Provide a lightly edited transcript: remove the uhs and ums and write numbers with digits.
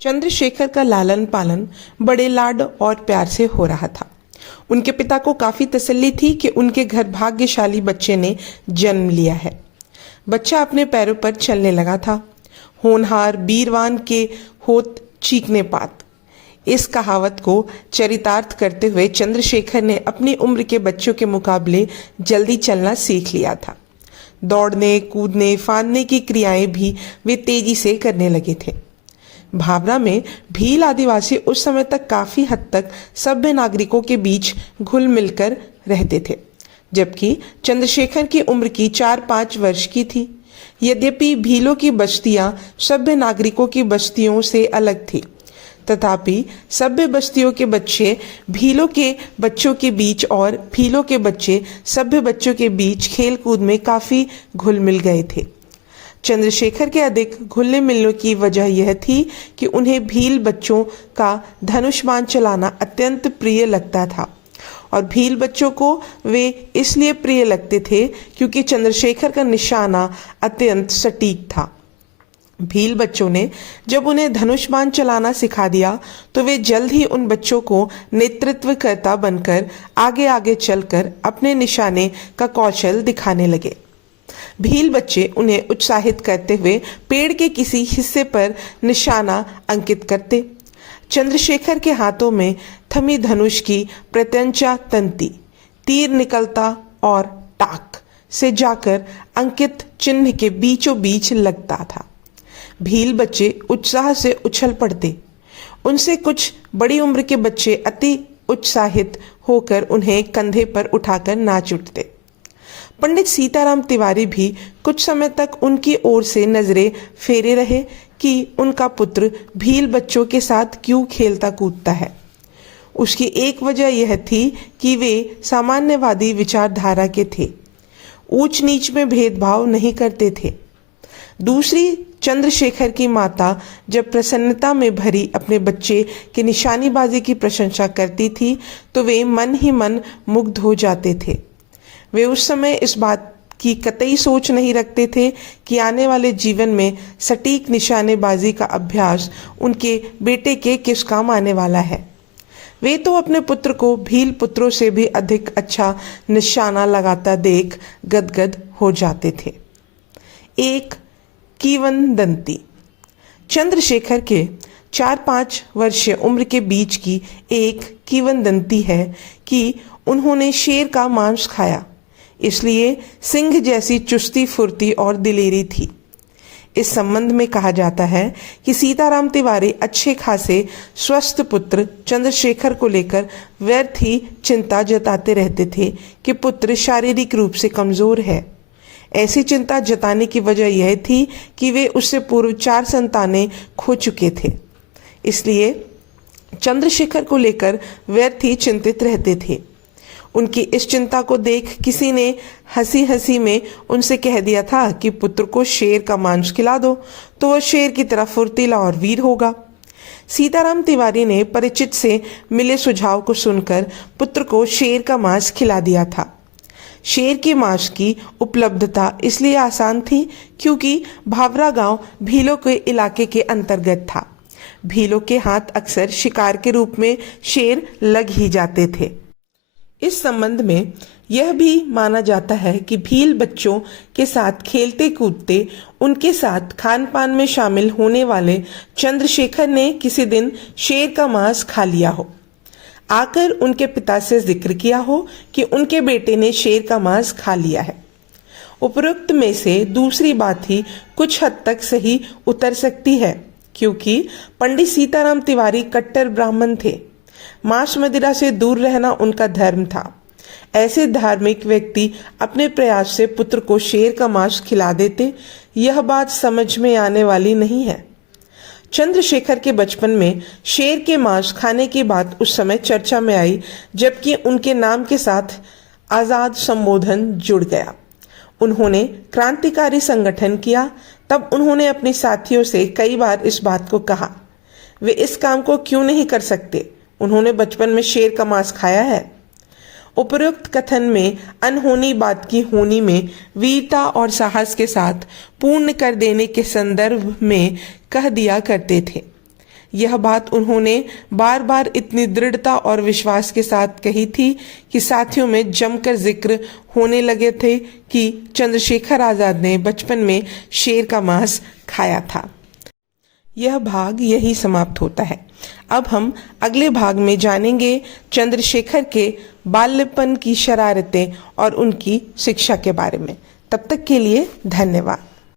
चंद्रशेखर का लालन पालन बड़े लाड और प्यार से हो रहा था। उनके पिता को काफी तसल्ली थी कि उनके घर भाग्यशाली बच्चे ने जन्म लिया है। बच्चा अपने पैरों पर चलने लगा था। होनहार बीरवान के होत चीखने पात। इस कहावत को चरितार्थ करते हुए चंद्रशेखर ने अपनी उम्र के बच्चों के मुकाबले जल्दी चलना सीख लिया था। दौड़ने, कूदने, फांदने की क्रियाएं भी वे तेजी से करने लगे थे। भावरा में भील आदिवासी उस समय तक काफी हद तक सभ्य नागरिकों के बीच घुल मिलकर रहते थे, जबकि चंद्रशेखर की उम्र की 4-5 वर्ष की थी। यद्यपि भीलों की बस्तियां सभ्य नागरिकों की बस्तियों से अलग थी, तथापि सभ्य बस्तियों के बच्चे भीलों के बच्चों के बीच और भीलों के बच्चे सभ्य बच्चों के बीच खेलकूद में काफी घुल मिल गए थे। चंद्रशेखर के अधिक घुलने मिलने की वजह यह थी कि उन्हें भील बच्चों का धनुष बाण चलाना अत्यंत प्रिय लगता था, और भील बच्चों को वे इसलिए प्रिय लगते थे क्योंकि चंद्रशेखर का निशाना अत्यंत सटीक था। भील बच्चों ने जब उन्हें धनुष बाण चलाना सिखा दिया तो वे जल्द ही उन बच्चों को नेतृत्वकर्ता बनकर आगे आगे चलकर अपने निशाने का कौशल दिखाने लगे। भील बच्चे उन्हें उत्साहित करते हुए पेड़ के किसी हिस्से पर निशाना अंकित करते। चंद्रशेखर के हाथों में थमी धनुष की प्रत्यंचा तंती तीर निकलता और टाक से जाकर अंकित चिन्ह के बीचों बीच लगता था। भील बच्चे उत्साह से उछल पड़ते। उनसे कुछ बड़ी उम्र के बच्चे अति उत्साहित होकर उन्हें कंधे पर उठाकर नाच उठते। पंडित सीताराम तिवारी भी कुछ समय तक उनकी ओर से नजरें फेरे रहे कि उनका पुत्र भील बच्चों के साथ क्यों खेलता कूदता है। उसकी एक वजह यह थी कि वे सामान्यवादी विचारधारा के थे, ऊंच नीच में भेदभाव नहीं करते थे। दूसरी, चंद्रशेखर की माता जब प्रसन्नता में भरी अपने बच्चे की निशानीबाजी की प्रशंसा करती थी तो वे मन ही मन मुग्ध हो जाते थे। वे उस समय इस बात की कतई सोच नहीं रखते थे कि आने वाले जीवन में सटीक निशानेबाजी का अभ्यास उनके बेटे के किस काम आने वाला है। वे तो अपने पुत्र को भील पुत्रों से भी अधिक अच्छा निशाना लगाता देख गदगद हो जाते थे। एक किंवदंती। चंद्रशेखर के 4-5 वर्षीय उम्र के बीच की एक किंवदंती है कि उन्होंने शेर का मांस खाया, इसलिए सिंह जैसी चुस्ती फुर्ती और दिलेरी थी। इस संबंध में कहा जाता है कि सीताराम तिवारी अच्छे खासे स्वस्थ पुत्र चंद्रशेखर को लेकर व्यर्थ ही चिंता जताते रहते थे कि पुत्र शारीरिक रूप से कमजोर है। ऐसी चिंता जताने की वजह यह थी कि वे उससे पूर्व 4 संतानें खो चुके थे, इसलिए चंद्रशेखर को लेकर व्यर्थ ही चिंतित रहते थे। उनकी इस चिंता को देख किसी ने हंसी हंसी में उनसे कह दिया था कि पुत्र को शेर का मांस खिला दो तो वह शेर की तरह फुर्तीला और वीर होगा। सीताराम तिवारी ने परिचित से मिले सुझाव को सुनकर पुत्र को शेर का मांस खिला दिया था। शेर के मांस की उपलब्धता इसलिए आसान थी क्योंकि भावरा गांव भीलों के इलाके के अंतर्गत था। भीलों के हाथ अक्सर शिकार के रूप में शेर लग ही जाते थे। इस संबंध में यह भी माना जाता है कि भील बच्चों के साथ खेलते कूदते उनके साथ खान पान में शामिल होने वाले चंद्रशेखर ने किसी दिन शेर का मांस खा लिया हो, आकर उनके पिता से जिक्र किया हो कि उनके बेटे ने शेर का मांस खा लिया है। उपरोक्त में से दूसरी बात ही कुछ हद तक सही उतर सकती है, क्योंकि पंडित सीताराम तिवारी कट्टर ब्राह्मण थे। मांस मदिरा से दूर रहना उनका धर्म था। ऐसे धार्मिक व्यक्ति अपने प्रयास से पुत्र को शेर का मांस खिला देते, यह बात समझ में आने वाली नहीं है। चंद्रशेखर के बचपन में शेर के मांस खाने की बात उस समय चर्चा में आई जबकि उनके नाम के साथ आजाद संबोधन जुड़ गया। उन्होंने क्रांतिकारी संगठन किया, तब उन्होंने अपने साथियों से कई बार इस बात को कहा, वे इस काम को क्यों नहीं कर सकते, उन्होंने बचपन में शेर का मांस खाया है। उपरोक्त कथन में अनहोनी बात की होनी में वीरता और साहस के साथ पूर्ण कर देने के संदर्भ में कह दिया करते थे। यह बात उन्होंने बार बार इतनी दृढ़ता और विश्वास के साथ कही थी कि साथियों में जमकर जिक्र होने लगे थे कि चंद्रशेखर आजाद ने बचपन में शेर का मांस खाया था। यह भाग यही समाप्त होता है। अब हम अगले भाग में जानेंगे चंद्रशेखर के बाल्यपन की शरारतें और उनकी शिक्षा के बारे में। तब तक के लिए धन्यवाद।